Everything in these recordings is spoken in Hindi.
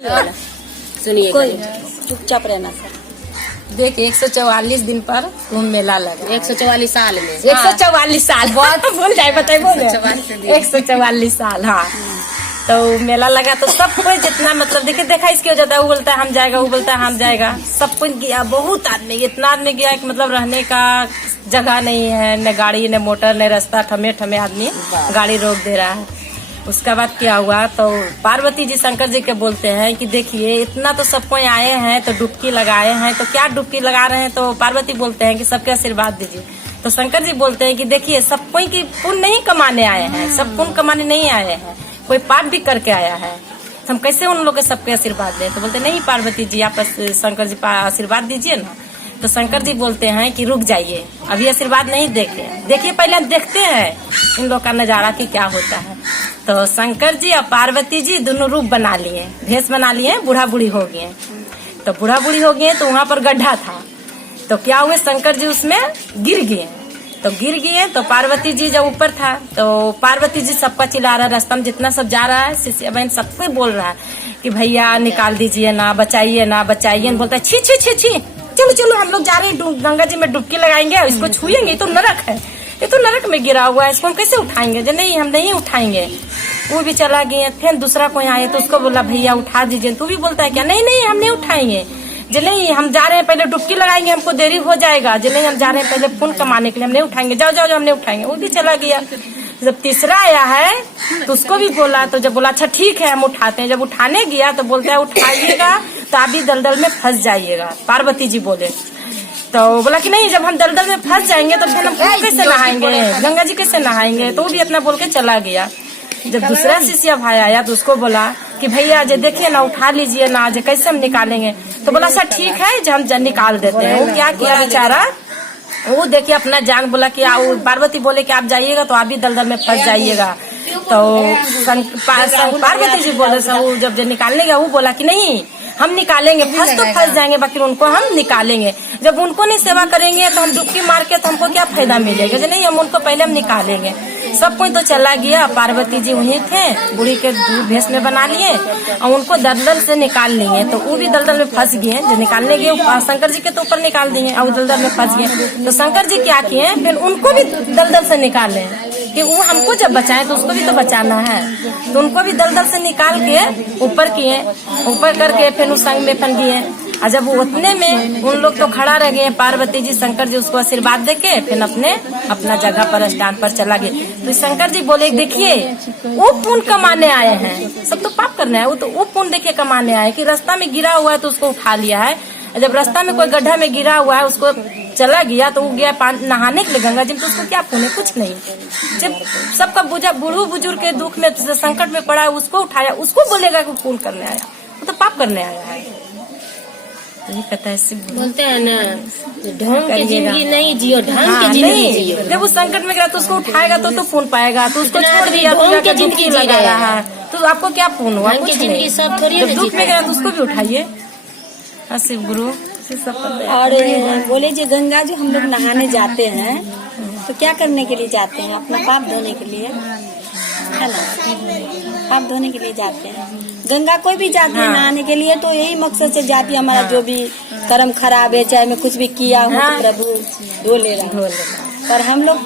सुनिए कोई चुपचाप रहना सर। देखिए 144 दिन पर कुंभ मेला लगा। 144 साल में 144 साल बहुत भूल जाए बताइए 144 साल। हाँ तो मेला लगा तो सब कोई जितना मतलब देखिए देखा इसकी वजह वो बोलता है हम जाएगा, वो बोलता है हम जाएगा, सब कुछ गया। बहुत आदमी इतना आदमी गया कि मतलब रहने का जगह नहीं है, न गाड़ी न मोटर न रास्ता, ठमे ठमे आदमी गाड़ी रोक दे रहा है। उसका बाद क्या हुआ तो पार्वती जी शंकर जी के बोलते हैं कि देखिए इतना तो सब कोई आए हैं तो डुबकी लगाए हैं, तो क्या डुबकी लगा रहे हैं। तो पार्वती बोलते हैं कि सबके आशीर्वाद दीजिए। तो शंकर जी बोलते हैं कि देखिए सब कोई की पुण्य नहीं कमाने आए हैं, सब पुण्य कमाने नहीं आए हैं, कोई पाप भी करके आया है, हम कैसे उन लोग के सबके आशीर्वाद दें। तो बोलते नहीं पार्वती जी आप शंकर जी आशीर्वाद दीजिए ना। तो शंकर जी बोलते हैं कि रुक जाइए अभी आशीर्वाद नहीं देखिए पहले हम देखते हैं इन लोग का नजारा कि क्या होता है। तो शंकर जी और पार्वती जी दोनों रूप बना लिए, भेष बना लिए, बूढ़ा बूढ़ी हो गए। तो बूढ़ा बूढ़ी हो गए तो वहाँ पर गड्ढा था, तो क्या हुए शंकर जी उसमें गिर गए। तो गिर गए तो पार्वती जी जब ऊपर था तो पार्वती जी सबका चिल्ला रहा है, रास्ता में जितना सब जा रहा है शिष्य बहन सबको बोल रहा है कि भैया निकाल दीजिए ना, बचाइए ना, बचाइए। बोलता है छी छी छी छी, चलो चलो हम लोग जा रहे हैं गंगा जी में डुबकी लगाएंगे, इसको छुएंगे, तो नरक है, ये तो नरक में गिरा हुआ है, इसको हम कैसे उठाएंगे। जो नहीं हम नहीं उठाएंगे। वो भी चला गया। फिर दूसरा कोई आए तो उसको बोला भैया उठा दीजिए। तू भी बोलता है क्या नहीं नहीं हम नहीं उठाएंगे। जो नहीं हम जा रहे हैं पहले डुबकी लगाएंगे, हमको देरी हो जाएगा। जो नहीं हम जा रहे हैं पहले पुण्य कमाने के लिए, हम नहीं उठाएंगे, जाओ जाओ हम नहीं उठाएंगे। वो भी चला गया। जब तीसरा आया है तो उसको भी बोला, तो जब बोला अच्छा ठीक है हम उठाते हैं। जब उठाने गया तो बोलता है उठाइएगा तो आप भी दलदल में फंस जाइएगा। पार्वती जी बोले तो बोला कि नहीं जब हम दलदल में फंस जाएंगे तो फिर हम कैसे नहाएंगे, गंगा जी कैसे नहाएंगे। तो वो भी अपना बोल के चला गया। जब दूसरा शिष्य भाई आया तो उसको बोला कि भैया जो देखिए ना उठा लीजिए ना, जो कैसे हम निकालेंगे। तो बोला सर ठीक है जो हम निकाल देते हैं। वो क्या किया बेचारा, वो देखिए अपना जान बोला कि पार्वती बोले कि आप जाइएगा तो आप भी दलदल में फंस जाइएगा। तो पार्वती जी बोले जब निकालने गया वो बोला कि नहीं हम निकालेंगे, फंस तो फंस जाएंगे बाकी उनको हम निकालेंगे। जब उनको नहीं सेवा करेंगे तो हम डुबकी मार के तो हमको क्या फायदा मिलेगा। जो नहीं हम उनको पहले हम निकालेंगे। सब कोई तो चला गया। पार्वती जी वहीं थे, बूढ़ी के भेष में बना लिए और उनको दलदल से निकाल लिए। तो वो भी दलदल में फंस गए। जो निकालने गए शंकर जी के तो ऊपर निकाल दिए और दलदल में फंस गए। तो शंकर जी क्या किए फिर उनको भी दलदल से निकाले कि वो हमको जब बचाए तो उसको भी तो बचाना है। तो उनको भी दलदल से निकाल के ऊपर किए, ऊपर करके फिर उस संग में फन गए। और जब वो उतने में उन लोग तो खड़ा रह गए, पार्वती जी शंकर जी उसको आशीर्वाद देके फिर अपना जगह पर स्टैंड पर चला गए। तो शंकर जी बोले देखिए वो पुण्य कमाने आए हैं, सब तो पाप करना है, वो पुण्य देखिए कमाने आए कि रास्ता में गिरा हुआ है तो उसको उठा लिया है। जब रास्ता में कोई गड्ढा में गिरा हुआ है उसको चला गया तो वो गया नहाने के लिए गंगा जी में, तो उसको क्या पुण्य, कुछ नहीं। जब सबका बूढ़ू बुजुर्ग के दुख में संकट में पड़ा है उसको उठाया, उसको बोलेगा कि पुण्य करने आया, वो तो पाप करने आया है। नहीं पता है बोलते हैं ना ढंग की जिंदगी नहीं जियो, ढंग की जिंदगी जियो। जब वो संकट में गया तो उसको उठाएगा तो पुण्य पाएगा। तो उसको छोड़ दिया ढंग की जिंदगी लगा रहा है तो आपको क्या पुण्य हुआ, कुछ नहीं। सब थोड़ी दुख में गया तो उसको भी उठाइए। शिव गुरु और बोले जो गंगा जी हम लोग नहाने जाते हैं तो क्या करने के लिए जाते हैं, अपना पाप धोने के लिए है ना, पाप धोने के लिए जाते हैं। गंगा कोई भी जाते हैं नहाने के लिए तो यही मकसद से जाती है हमारा जो भी कर्म खराब है, चाहे मैं कुछ भी किया हूँ तो प्रभु धो ले रहा। पर हम लोग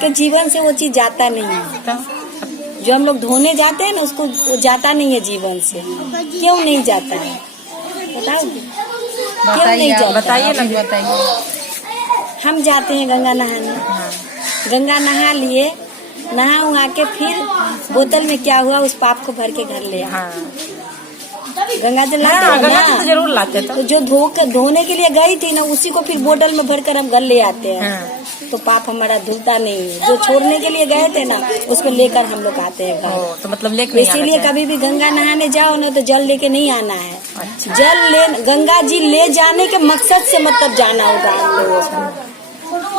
के जीवन से वो चीज जाता नहीं है। जो हम लोग धोने जाते हैं ना उसको जाता नहीं है जीवन से। क्यों नहीं जाता है बताओ, क्यों नहीं जाता, बताइए ना, बताइए। हम जाते हैं गंगा नहाने, गंगा नहा लिए, नहा उहा के फिर बोतल में क्या हुआ उस पाप को भर के घर ले गंगा जल लाते हैं ना, तो जरूर लाते तो जो धोने के लिए गई थी ना उसी को फिर बोतल में भर कर हम घर ले आते हैं। तो पाप हमारा धुलता नहीं है। जो छोड़ने के लिए गए थे ना उसको लेकर हम लोग आते हैं घर। तो मतलब इसीलिए कभी भी गंगा नहाने जाओ ना तो जल लेके नहीं आना है। अच्छा। जल ले गंगा जी ले जाने के मकसद से मतलब जाना होगा हम लोगों को।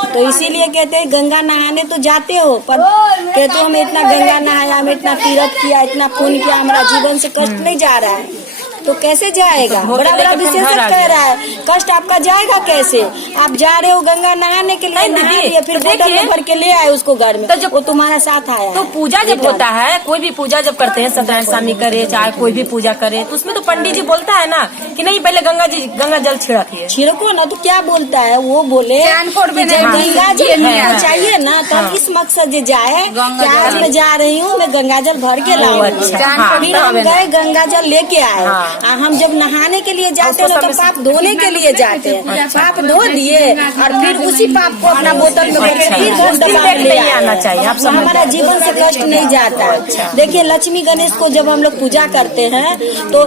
तो इसीलिए कहते हैं गंगा नहाने तो जाते हो पर कहते हो हमें इतना गंगा नहाया, हमें इतना तीर्थ किया, इतना पुण्य किया, हमारा जीवन से कष्ट नहीं जा रहा है तो कैसे जाएगा? तो बड़ा बड़ा लेके फिर घर विशेषज्ञ आ कह गया। रहा है कष्ट आपका जाएगा कैसे? आप जा रहे हो गंगा नहाने के लिए, नहीं नहा दीदी, लिए, फिर तो बोतल में देखिए, भर के ले आए उसको घर में, तो जब- वो तुम्हारा साथ आया तो है। पूजा जब होता है, कोई भी पूजा जब करते हैं, सत्यनारायण स्वामी करे चाहे कोई भी पूजा करे, तो उसमें तो पंडित जी बोलता है ना कि नहीं पहले गंगा जल छिड़किए। छिड़को ना, तो क्या बोलता है वो? बोले चैनपुर में कि जब नहीं, गंगा ये जल नहीं है। चाहिए ना, तो हम इस मकसद से जाए कि आज मैं जा रही हूँ, मैं गंगा जल भर के लाऊंगी। अच्छा, हाँ, फिर हम गए गंगा जल लेके आए। हाँ। हम जब नहाने के लिए जाते हैं तो पाप धोने के लिए जाते हैं, पाप धो दिए और फिर उसी पाप को अपना बोतल में भर के फिर घर दबा के ले नहीं आना आए। चाहिए, आप तो समझ हमारा जीवन से कष्ट नहीं जाता। देखिए लक्ष्मी गणेश को जब हम लोग पूजा करते हैं तो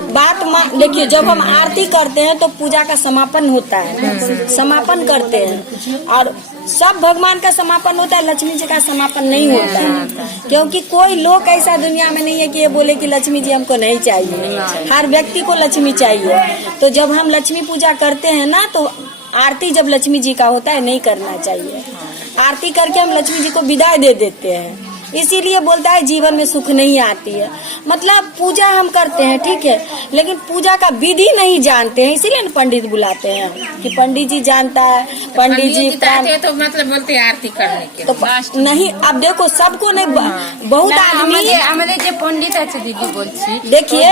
देखिए जब हम आरती करते हैं तो पूजा का समापन होता है, समापन करते हैं और सब भगवान का समापन होता है, लक्ष्मी जी का समापन नहीं होता है। क्योंकि कोई लोग ऐसा दुनिया में नहीं है कि ये बोले कि लक्ष्मी जी हमको नहीं चाहिए, हर व्यक्ति को लक्ष्मी चाहिए। तो जब हम लक्ष्मी पूजा करते हैं ना, तो आरती जब लक्ष्मी जी का होता है नहीं करना चाहिए। आरती करके हम लक्ष्मी जी को विदाई दे देते हैं। इसीलिए बोलता है जीवन में सुख नहीं आती है। मतलब पूजा हम करते हैं ठीक है, लेकिन पूजा का विधि नहीं जानते हैं, इसीलिए ना पंडित बुलाते हैं कि पंडित जी जानता है, पंडित जी तो मतलब बोलते हैं आरती करने के तो नहीं। अब देखो सबको नहीं, बहुत आदमी আমাদের যে পণ্ডিত আছে দিদি বলছি, देखिए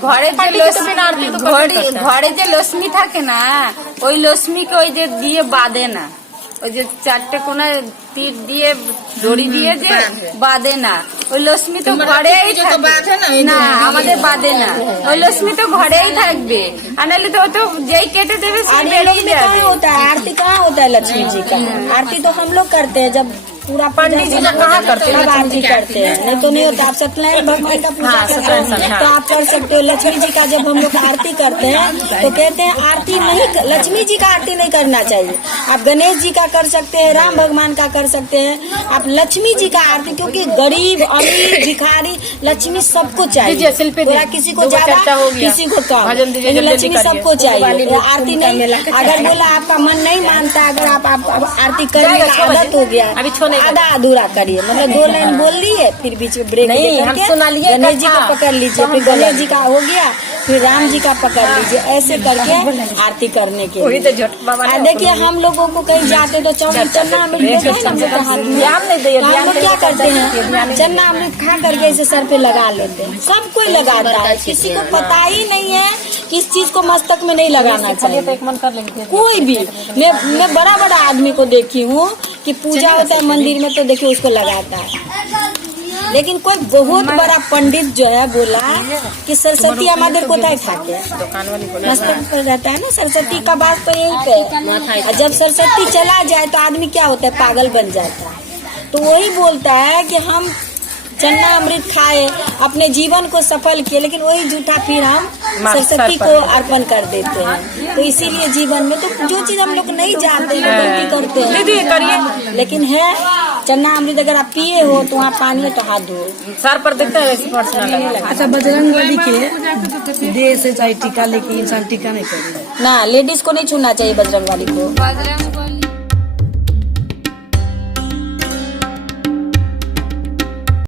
ঘরে যে पंडित तो बिना आरती तो करते हैं। ঘরে যে লক্ষ্মী থাকে না, ওই লক্ষ্মীকে ওই যে দিয়ে বাঁধে না, ওই যে চারটে কোনা তীর দিয়ে দড়ি দিয়ে যে বাঁধে না, ওই লক্ষ্মী তো ঘরেই থাকবে না, আমাদের বাঁধে না, ওই লক্ষ্মী তো ঘরেই থাকবে, আর নাহলে তো ও তো যেই केटे देवे से आरती बेरिए में कहाँ जाবে। होता है? आरती कहाँ होता है लक्ष्मी जी का? आरती तो हम लोग करते हैं जब पूरा पंडित जी लोग कहाँ करते हैं? तब आरती करते हैं, नहीं तो नहीं होता। आप सत्यनारायण भगवान का पूजा हाँ, करते सत्यनारायण, हैं हाँ। तो आप कर सकते हो। लक्ष्मी जी का जब हम लोग आरती करते हैं तो कहते हैं आरती नहीं, लक्ष्मी जी का आरती नहीं करना चाहिए। आप गणेश जी का कर सकते हैं, राम भगवान का कर सकते हैं, आप लक्ष्मी जी का आरती, क्योंकि गरीब अमीर भिखारी लक्ष्मी सबको चाहिए। दीजिए, शिल्पी बोला दी। किसी को दो ज्यादा चर्चा हो गया। किसी को कम, भजन दीजिए, लेकिन जल्दी लक्ष्मी करिए। सबको चाहिए। आरती नहीं, अगर बोला आपका मन नहीं मानता, अगर आप आरती करने जाएगा, का छो बजे। आदत हो गया, अभी छो नहीं बजे। आधा अधूरा करिए। मतलब 2 लाइन बोल लिए, फिर बीच में ब्रेक नहीं, लेकर हम के सुना लिए गणेश जी कथा। को पकड़ लीजिए, तो फिर हम बोला गणेश जी का हो गया, फिर राम जी का पकड़ लीजिए, ऐसे करके आरती करने के वही लिए। तो झट बाबा ने देखिए हम लोगों को कहीं जाते तो चन्ना अमृत देते हैं ना हम लोग के हाथ में। ध्यान नहीं दिए, तो हम ध्यान लोग नहीं क्या दिए, करते ध्यान नहीं हैं, दिए। चन्ना अमृत खा करके इसे सर पे लगा लेते हैं। सब कोई लगाता है, किसी को पता ही नहीं है कि इस चीज को मस्तक में नहीं लगाना चलिए तो चाहिए। एक मन कर लेंगे। कोई भी, मैं बड़ा बड़ा आदमी को देखी हूँ कि पूजा होता है मंदिर में तो देखिए उसको लगाता है। लेकिन कोई बहुत बड़ा पंडित जो है बोला कि सरस्वती हमारे कोথায় থাকে, दुकान वाली बोले मस्तक पर रहता है ना सरस्वती का बात, तो यही पे है। और जब सरस्वती चला जाए तो आदमी क्या होता है, पागल बन जाता है। तो वही बोलता है कि हम चन्ना अमृत खाए, अपने जीवन को सफल किए, लेकिन वही जूठा फिर हम सरस्वती को अर्पण कर देते हैं। तो इसीलिए जीवन में तो जो चीज हम लोग नहीं जानते हैं गलती करते हैं। दीदी करिए, लेकिन है चन्ना अमृत अगर आप पिए हो तो वहाँ पानी है तो हाथ धो। सर पर देखते हैं स्पर्श ना लगे। अच्छा बजरंग बली के देह से चाहे टीका लेके इंसान टीका नहीं करे। ना लेडीज को नहीं छूना चाहिए बजरंग वाली को। बजरंग बली